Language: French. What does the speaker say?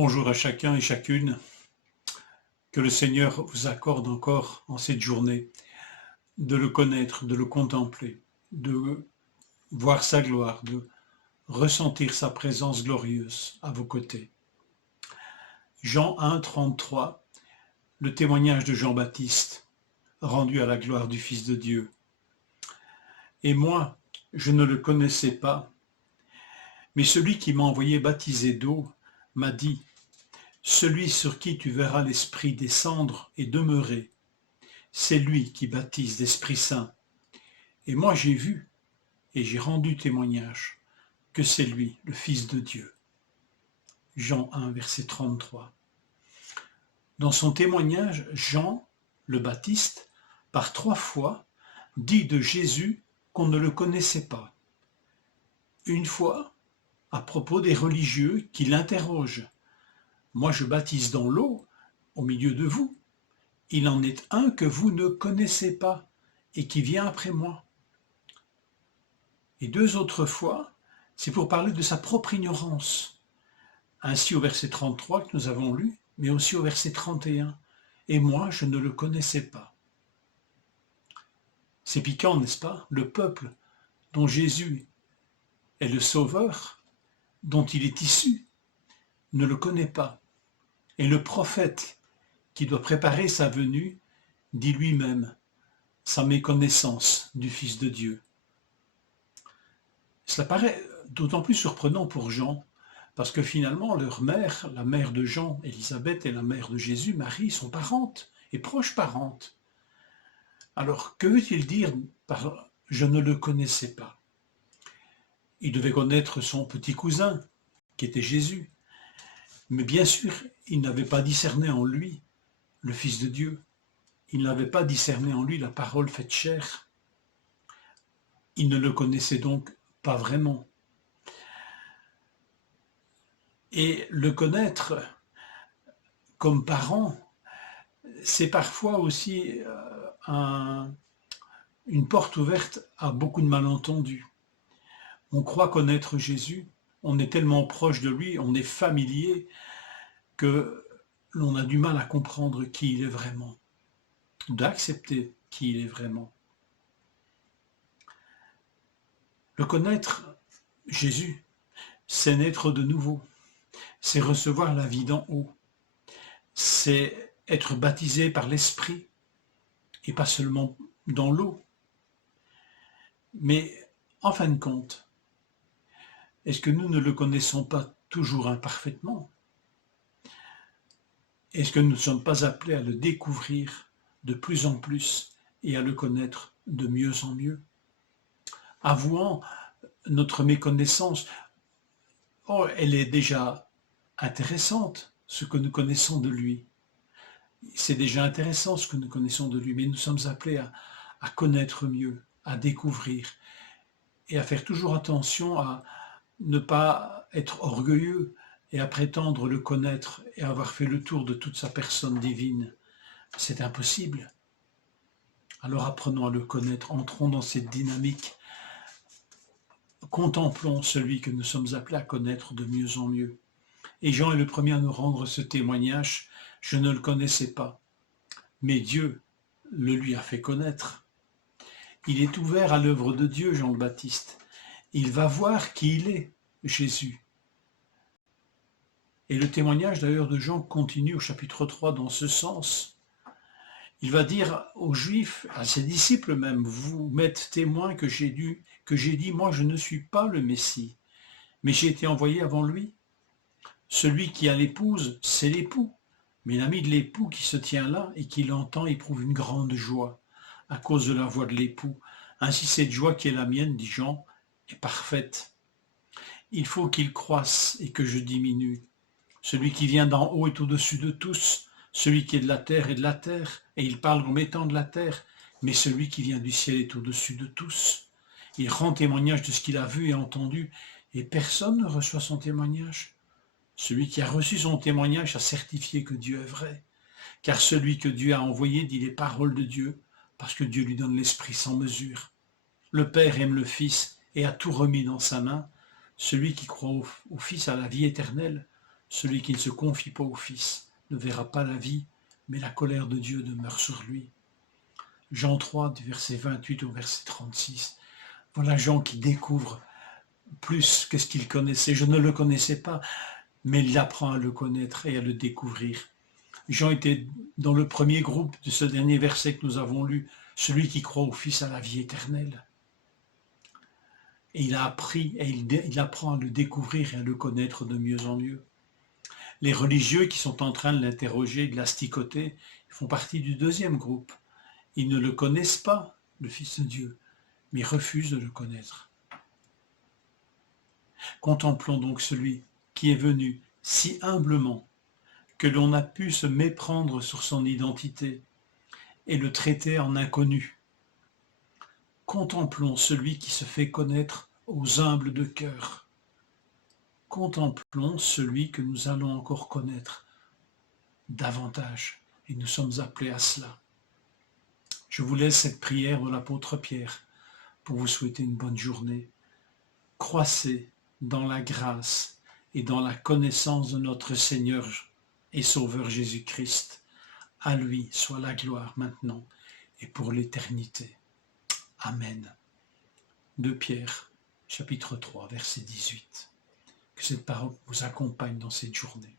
Bonjour à chacun et chacune. Que le Seigneur vous accorde encore en cette journée de le connaître, de le contempler, de voir sa gloire, de ressentir sa présence glorieuse à vos côtés. Jean 1, 33, le témoignage de Jean-Baptiste, rendu à la gloire du Fils de Dieu. Et moi, je ne le connaissais pas, mais celui qui m'a envoyé baptiser d'eau m'a dit: celui sur qui tu verras l'Esprit descendre et demeurer, c'est lui qui baptise d'Esprit Saint. Et moi j'ai vu et j'ai rendu témoignage que c'est lui, le Fils de Dieu. Jean 1, verset 33. Dans son témoignage, Jean, le Baptiste, par 3 fois, dit de Jésus qu'on ne le connaissait pas. Une fois, à propos des religieux qui l'interrogent. Moi je baptise dans l'eau, au milieu de vous. Il en est un que vous ne connaissez pas et qui vient après moi. Et 2 autres fois, c'est pour parler de sa propre ignorance. Ainsi au verset 33 que nous avons lu, mais aussi au verset 31. Et moi, je ne le connaissais pas. C'est piquant, n'est-ce pas? Le peuple dont Jésus est le sauveur, dont il est issu, ne le connaît pas. Et le prophète qui doit préparer sa venue dit lui-même sa méconnaissance du Fils de Dieu. Cela paraît d'autant plus surprenant pour Jean, parce que finalement leur mère, la mère de Jean, Élisabeth, et la mère de Jésus, Marie, sont parentes et proches parentes. Alors que veut-il dire par « je ne le connaissais pas » ? Il devait connaître son petit cousin, qui était Jésus, mais bien sûr, il n'avait pas discerné en lui le Fils de Dieu. Il n'avait pas discerné en lui la parole faite chair. Il ne le connaissait donc pas vraiment. Et le connaître comme parent, c'est parfois aussi une porte ouverte à beaucoup de malentendus. On croit connaître Jésus, on est tellement proche de lui, on est familier, que l'on a du mal à comprendre qui il est vraiment, d'accepter qui il est vraiment. Le connaître, Jésus, c'est naître de nouveau, c'est recevoir la vie d'en haut, c'est être baptisé par l'Esprit, et pas seulement dans l'eau. Mais en fin de compte, est-ce que nous ne le connaissons pas toujours imparfaitement? Est-ce que nous ne sommes pas appelés à le découvrir de plus en plus et à le connaître de mieux en mieux? Avouant notre méconnaissance, elle est déjà intéressante, ce que nous connaissons de lui. C'est déjà intéressant ce que nous connaissons de lui, mais nous sommes appelés à connaître mieux, à découvrir et à faire toujours attention à ne pas être orgueilleux et à prétendre le connaître et avoir fait le tour de toute sa personne divine. C'est impossible. Alors apprenons à le connaître, entrons dans cette dynamique, contemplons celui que nous sommes appelés à connaître de mieux en mieux. Et Jean est le premier à nous rendre ce témoignage. Je ne le connaissais pas, mais Dieu le lui a fait connaître. Il est ouvert à l'œuvre de Dieu, Jean le Baptiste. Il va voir qui il est, Jésus. Et le témoignage d'ailleurs de Jean continue au chapitre 3 dans ce sens. Il va dire aux Juifs, à ses disciples même, vous m'êtes témoins que j'ai dit, moi je ne suis pas le Messie, mais j'ai été envoyé avant lui. Celui qui a l'épouse, c'est l'époux, mais l'ami de l'époux qui se tient là et qui l'entend éprouve une grande joie à cause de la voix de l'époux. Ainsi cette joie qui est la mienne, dit Jean, est parfaite. Il faut qu'il croisse et que je diminue. Celui qui vient d'en haut est au-dessus de tous, celui qui est de la terre est de la terre, et il parle comme étant de la terre, mais celui qui vient du ciel est au-dessus de tous. Il rend témoignage de ce qu'il a vu et entendu, et personne ne reçoit son témoignage. Celui qui a reçu son témoignage a certifié que Dieu est vrai, car celui que Dieu a envoyé dit les paroles de Dieu, parce que Dieu lui donne l'Esprit sans mesure. Le Père aime le Fils et a tout remis dans sa main. Celui qui croit au Fils a la vie éternelle. Celui qui ne se confie pas au Fils ne verra pas la vie, mais la colère de Dieu demeure sur lui. Jean 3, du verset 28 au verset 36. Voilà Jean qui découvre plus que ce qu'il connaissait. Je ne le connaissais pas, mais il apprend à le connaître et à le découvrir. Jean était dans le premier groupe de ce dernier verset que nous avons lu, celui qui croit au Fils a la vie éternelle. Et il a appris et il apprend à le découvrir et à le connaître de mieux en mieux. Les religieux qui sont en train de l'interroger, de l'asticoter, font partie du deuxième groupe. Ils ne le connaissent pas, le Fils de Dieu, mais refusent de le connaître. Contemplons donc celui qui est venu si humblement que l'on a pu se méprendre sur son identité et le traiter en inconnu. Contemplons celui qui se fait connaître aux humbles de cœur. Contemplons celui que nous allons encore connaître davantage, et nous sommes appelés à cela. Je vous laisse cette prière de l'apôtre Pierre pour vous souhaiter une bonne journée. Croissez dans la grâce et dans la connaissance de notre Seigneur et Sauveur Jésus-Christ. À lui soit la gloire maintenant et pour l'éternité. Amen. 2 Pierre, chapitre 3, verset 18. Que cette parole vous accompagne dans cette journée.